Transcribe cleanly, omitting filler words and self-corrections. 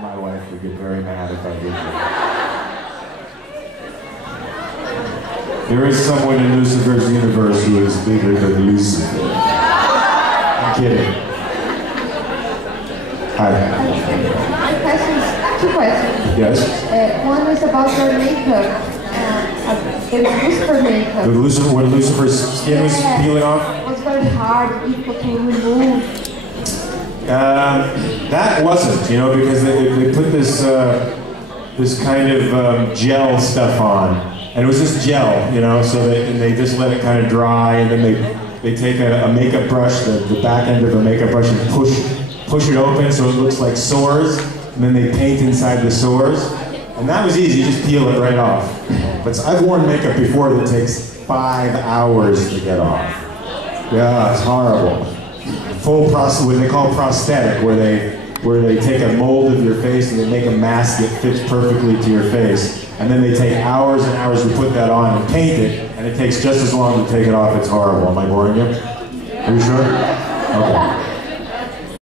My wife would get very mad if I did that. There is someone in Lucifer's universe who is bigger than Lucifer. I'm kidding. Hi. Two questions. Yes? One is about your makeup. The Lucifer makeup. When Lucifer's skin was peeling off? It was very hard, difficult to remove. That wasn't, because they put this this kind of gel stuff on, and it was just gel, so they just let it kind of dry, and then they take a makeup brush, the back end of a makeup brush, and push it open so it looks like sores, and then they paint inside the sores, and that was easy, you just peel it right off. But I've worn makeup before that takes 5 hours to get off. Yeah, it's horrible. Full process, what they call prosthetic, where they take a mold of your face and they make a mask that fits perfectly to your face, and then they take hours and hours to put that on and paint it, and it takes just as long to take it off. It's horrible. Am I boring you? Are you sure? Okay.